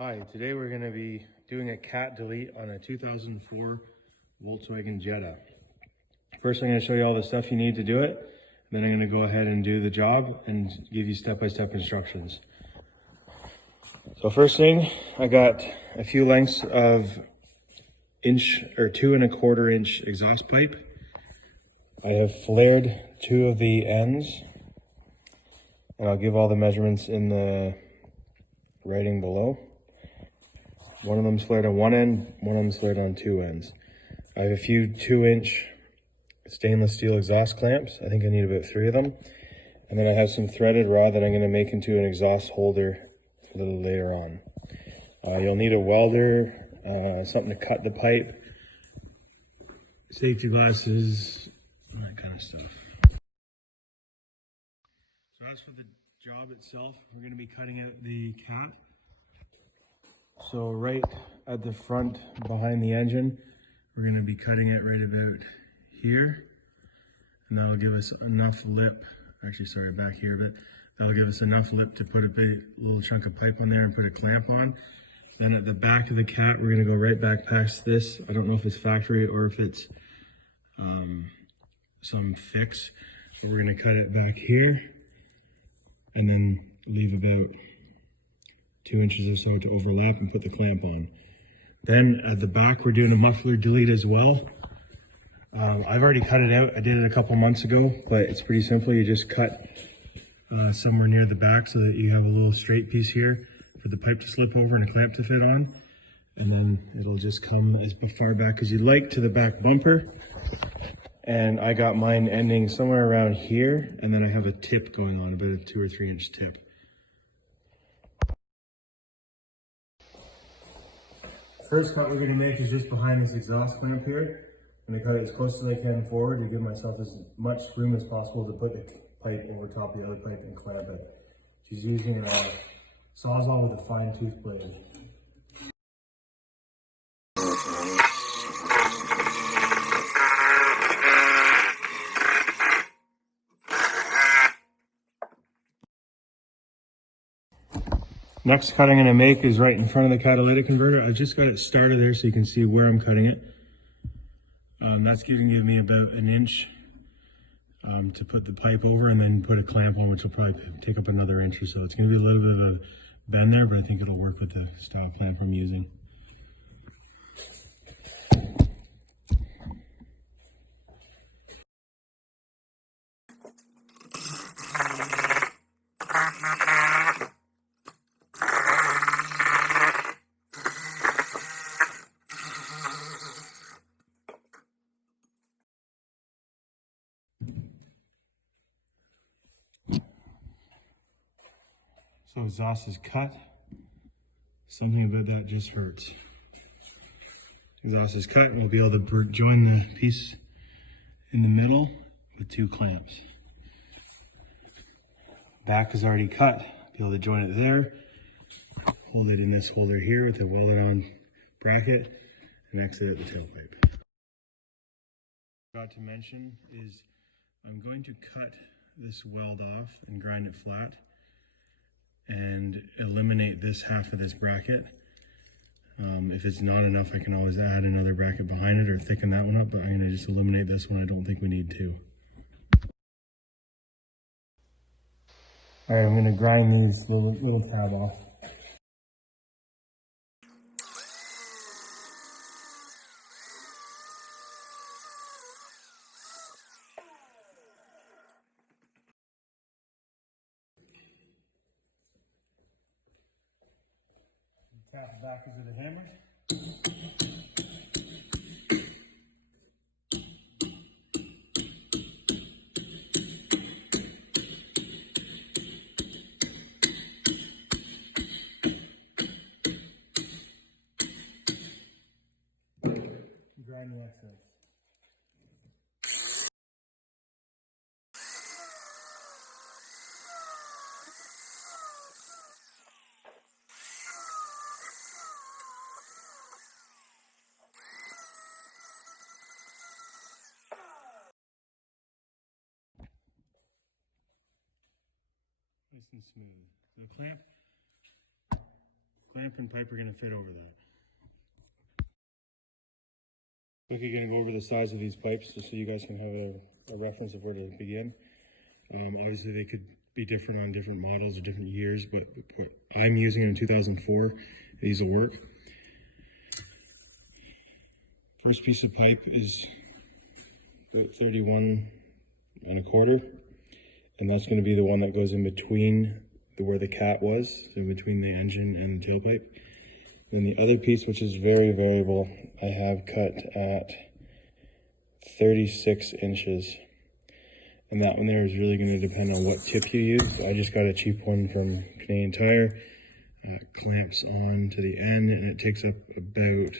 Hi, today we're going to be doing a cat delete on a 2004 Volkswagen Jetta. First, I'm going to show you all the stuff you need to do it. Then I'm going to go ahead and do the job and give you step-by-step instructions. So first thing, I got a few lengths of 2¼ inch exhaust pipe. I have flared 2 of the ends, and I'll give all the measurements in the writing below. One of them's flared on one end, one of them's flared on 2 ends. I have a few 2-inch stainless steel exhaust clamps. I think I need about 3 of them. And then I have some threaded rod that I'm going to make into an exhaust holder a little later on. You'll need a welder, something to cut the pipe, safety glasses, that kind of stuff. So as for the job itself, we're going to be cutting out the cat. So right at the front behind the engine, we're going to be cutting it right about here, and that'll give us enough lip, actually sorry back here, but that'll give us enough lip to put a little chunk of pipe on there and put a clamp on. Then at the back of the cat, we're going to go right back past this. I don't know if it's factory or if it's some fix. So we're going to cut it back here and then leave about 2 inches or so to overlap and put the clamp on. Then at the back, we're doing a muffler delete as well. I've already cut it out. I did it a couple months ago, but it's pretty simple. You just cut somewhere near the back so that you have a little straight piece here for the pipe to slip over and a clamp to fit on. And then it'll just come as far back as you like to the back bumper. And I got mine ending somewhere around here, and then I have a tip going on, about a 2 or 3 inch tip. First cut we're going to make is just behind this exhaust clamp here. I'm going to cut it as close as I can forward to give myself as much room as possible to put the pipe over top of the other pipe and clamp it. She's using a sawzall with a fine tooth blade. Next cut I'm going to make is right in front of the catalytic converter. I've just got it started there so you can see where I'm cutting it. That's going to give me about 1 inch to put the pipe over and then put a clamp on, which will probably take up another inch or so. It's going to be a little bit of a bend there, but I think it'll work with the style clamp I'm using. So exhaust is cut. Something about that just hurts. Exhaust is cut, and we'll be able to join the piece in the middle with 2 clamps. Back is already cut. Be able to join it there. Hold it in this holder here with a welded on bracket and exit at the tailpipe. Forgot to mention is I'm going to cut this weld off and grind it flat and eliminate this half of this bracket. If it's not enough, I can always add another bracket behind it or thicken that one up, but I'm going to just eliminate this one. I don't think we need 2. All right, I'm going to grind these little tab off. Tap the back with a hammer. Grind the excess. Nice and smooth. So the clamp clamp and pipe are going to fit over that. Quickly going to go over the size of these pipes just so you guys can have a reference of where to begin. Obviously they could be different on different models or different years, but I'm using it in 2004. These will work. First piece of pipe is about 31 1/4, and that's going to be the one that goes in between where the cat was, so between the engine and the tailpipe. And the other piece, which is very variable, I have cut at 36 inches. And that one there is really going to depend on what tip you use. I just got a cheap one from Canadian Tire. Clamps on to the end, and it takes up about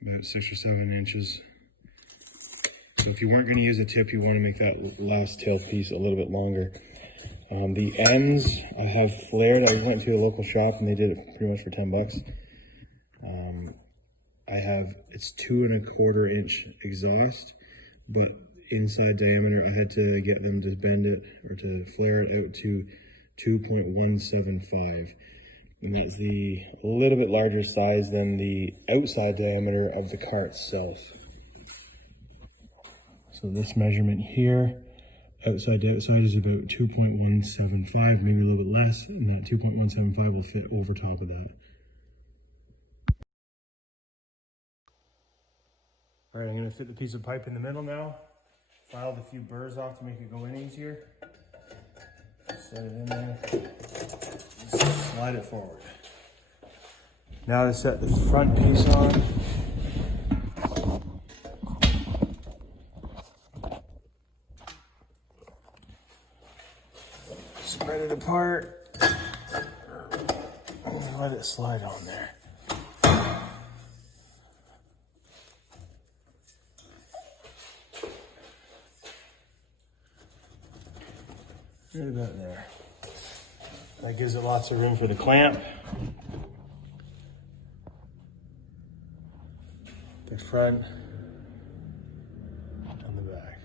about 6 or 7 inches. So if you weren't going to use a tip, you want to make that last tail piece a little bit longer. The ends I have flared. I went to a local shop and they did it pretty much for 10 bucks. It's 2 1/4 inch exhaust, but inside diameter I had to get them to bend it or to flare it out to 2.175. And that's a little bit larger size than the outside diameter of the car itself. So this measurement here, outside to outside, is about 2.175, maybe a little bit less, and that 2.175 will fit over top of that. All right, I'm gonna fit the piece of pipe in the middle now. Filed a few burrs off to make it go in easier. Set it in there, slide it forward. Now to set the front piece on. Spread it apart, and let it slide on there. Right about there. That gives it lots of room for the clamp. The front and the back.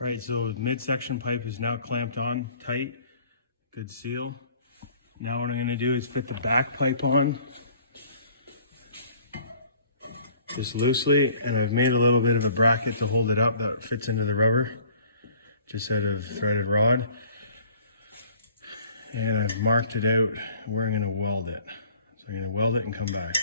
Right, so midsection pipe is now clamped on tight, good seal. Now what I'm gonna do is fit the back pipe on just loosely, and I've made a little bit of a bracket to hold it up that fits into the rubber, just out of threaded rod. And I've marked it out where I'm gonna weld it. So I'm gonna weld it and come back.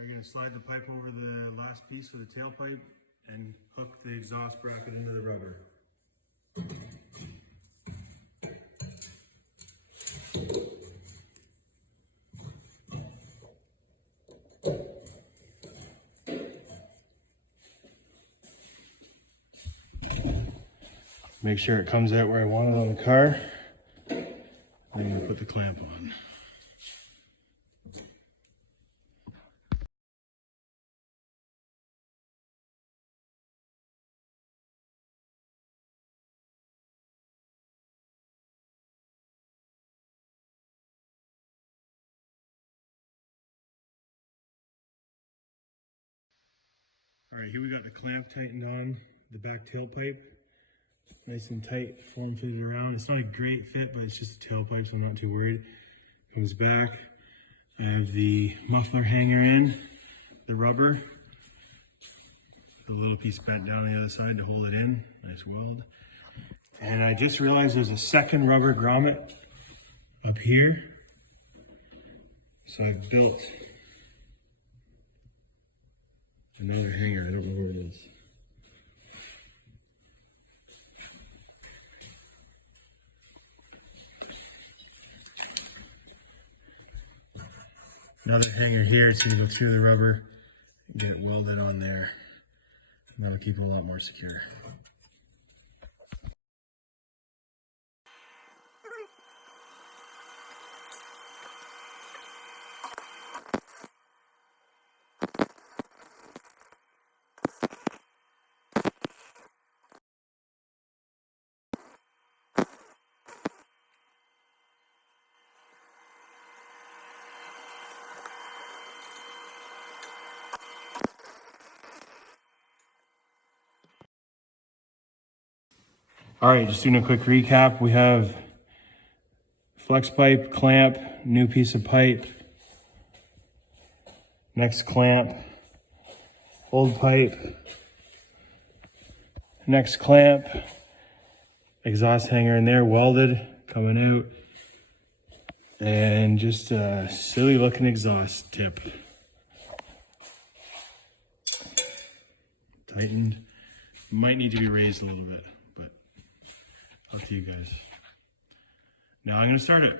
I'm going to slide the pipe over the last piece for the tailpipe and hook the exhaust bracket into the rubber. Make sure it comes out where I want it on the car. Then I'm going to put the clamp on. All right, here we got the clamp tightened on the back tailpipe. Nice and tight, form fitted around. It's not a great fit, but it's just a tailpipe, so I'm not too worried. Comes back. I have the muffler hanger in, the rubber. The little piece bent down on the other side to hold it in. Nice weld. And I just realized there's a second rubber grommet up here. So I've built Another hanger, I don't know where it is. Another hanger here, it's gonna go through the rubber and get it welded on there. And that'll keep it a lot more secure. All right, just doing a quick recap. We have flex pipe, clamp, new piece of pipe, next clamp, old pipe, next clamp, exhaust hanger in there, welded, coming out, and just a silly looking exhaust tip. Tightened, might need to be raised a little bit, but up to you guys. Now I'm gonna start it.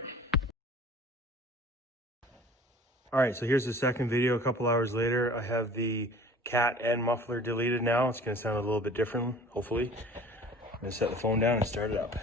All right, so here's the second video a couple hours later. I have the cat and muffler deleted now. It's gonna sound a little bit different, hopefully. I'm gonna set the phone down and start it up.